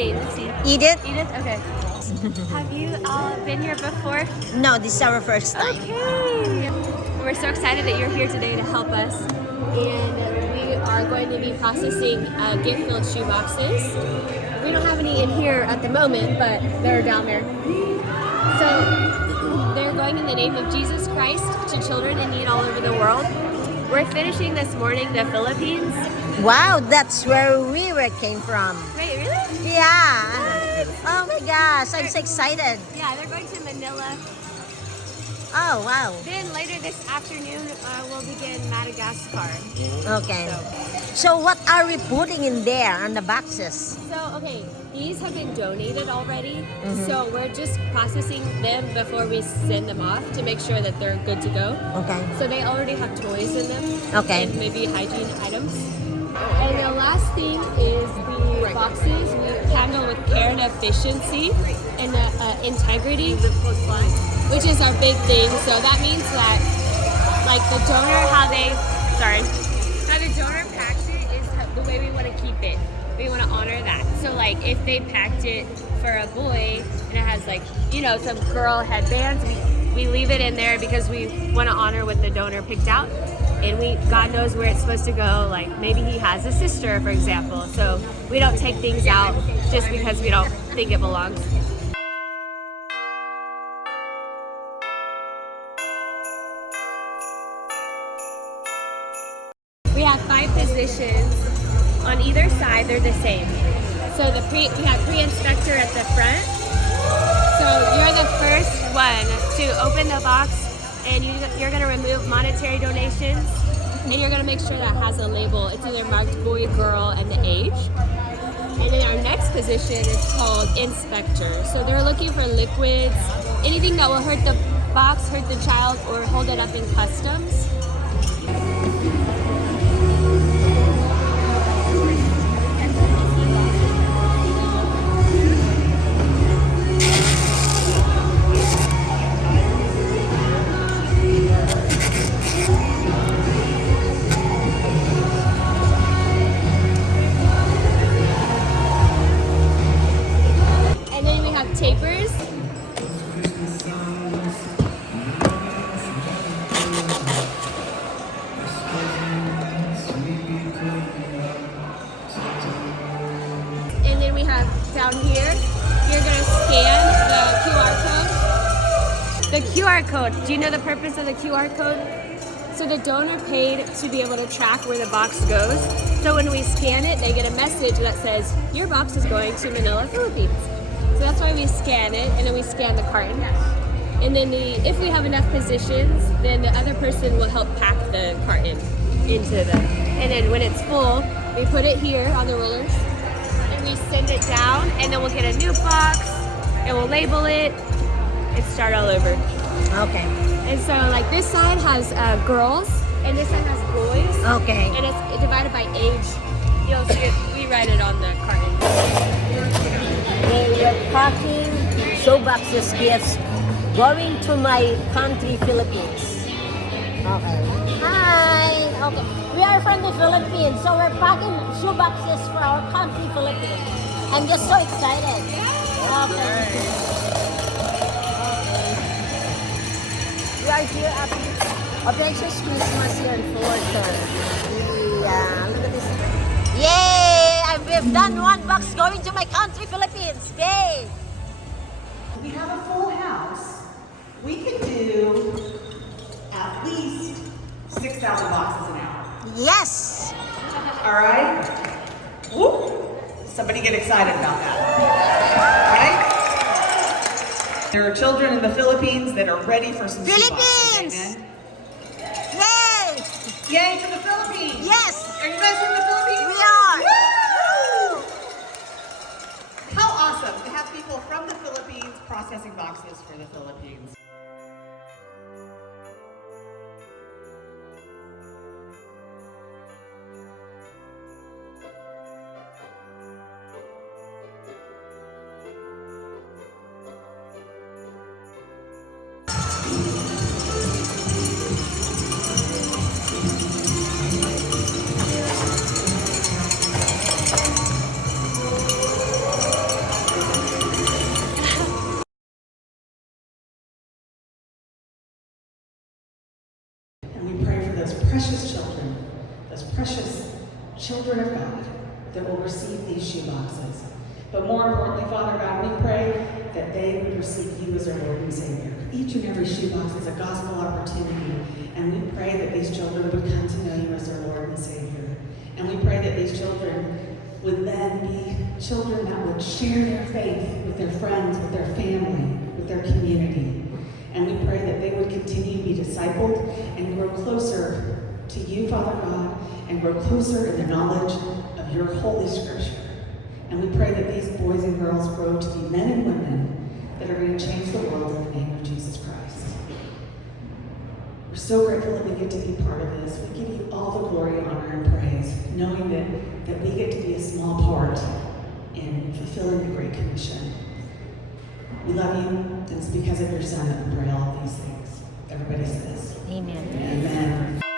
name? Let's see. Edith? Edith? Okay. Have you been here before? No, this is our first time. Okay. We're so excited that you're here today to help us. And we are going to be processing gift-filled shoeboxes. We don't have any in here at the moment, but they're down there. So they're going in the name of Jesus Christ to children in need all over the world. We're finishing this morning the Philippines. Wow, that's where we came from. Wait, really? Yeah. Oh my gosh, I'm so excited. Yeah, they're going to Manila. Oh, wow. Then later this afternoon, we'll begin Madagascar. Okay. So what are we putting in there on the boxes? So, okay, these have been donated already. So we're just processing them before we send them off to make sure that they're good to go. Okay. So they already have toys in them. Okay. And maybe hygiene items. And the last thing is the boxes we handle with care and efficiency and integrity, which is our big thing. So that means that, like the donor, how the donor packs it is the way we want to keep it. We want to honor that. So like if they packed it for a boy and it has like, you know, some girl headbands, we leave it in there because we want to honor what the donor picked out. And God knows where it's supposed to go. Like maybe he has a sister, for example. So we don't take things out just because we don't think it belongs. We have 5 positions on either side. They're the same. So we have pre-inspector at the front. So you're the first one to open the box, and you're going to remove monetary donations, and you're going to make sure that has a label. It's either marked boy, girl, and the age. And then our next position is called inspector. So they're looking for liquids, anything that will hurt the box, hurt the child, or hold it up in customs. Tapers. And then we have down here, you're going to scan the QR code. The QR code, do you know the purpose of the QR code? So the donor paid to be able to track where the box goes. So when we scan it, they get a message that says, your box is going to Manila, Philippines. So that's why we scan it, and then we scan the carton. And then if we have enough positions, then the other person will help pack the carton into the, and then when it's full, we put it here on the rollers, and we send it down, and then we'll get a new box, and we'll label it, and start all over. Okay. And so like this side has girls, and this side has boys. Okay. And it's divided by age. You'll see it, we write it on the carton. We're packing Shoeboxes gifts going to my country, Philippines. Okay. Hi. Okay. We are from the Philippines, so we're packing shoeboxes for our country, Philippines. I'm just so excited. Okay. We are here at Adventures Christmas here in Fullerton. Yeah, look at this. Yay! We've done one box going to my country, Philippines. Yay! We have a full house. We can do at least 6,000 boxes an hour. Yes! All right? Woo! Somebody get excited about that. Right? There are children in the Philippines that are ready for some Philippines! Shoeboxes. Yay! Yay for the Philippines! Yes! Are you guys from the Philippines? We are! Woo! How awesome to have people from the Philippines processing boxes for the Philippines. receive these shoeboxes. But more importantly, Father God, we pray that they would receive you as our Lord and Savior. Each and every shoebox is a gospel opportunity, and we pray that these children would come to know you as our Lord and Savior. And we pray that these children would then be children that would share their faith with their friends, with their family, with their community. And we pray that they would continue to be discipled and grow closer to you, Father God, and grow closer in the knowledge of your Holy Scripture. And we pray that these boys and girls grow to be men and women that are going to change the world in the name of Jesus Christ. We're so grateful that we get to be part of this. We give you all the glory, honor, and praise, knowing that we get to be a small part in fulfilling the Great Commission. We love you, and it's because of your Son that we pray all of these things. Everybody says, Amen. Amen.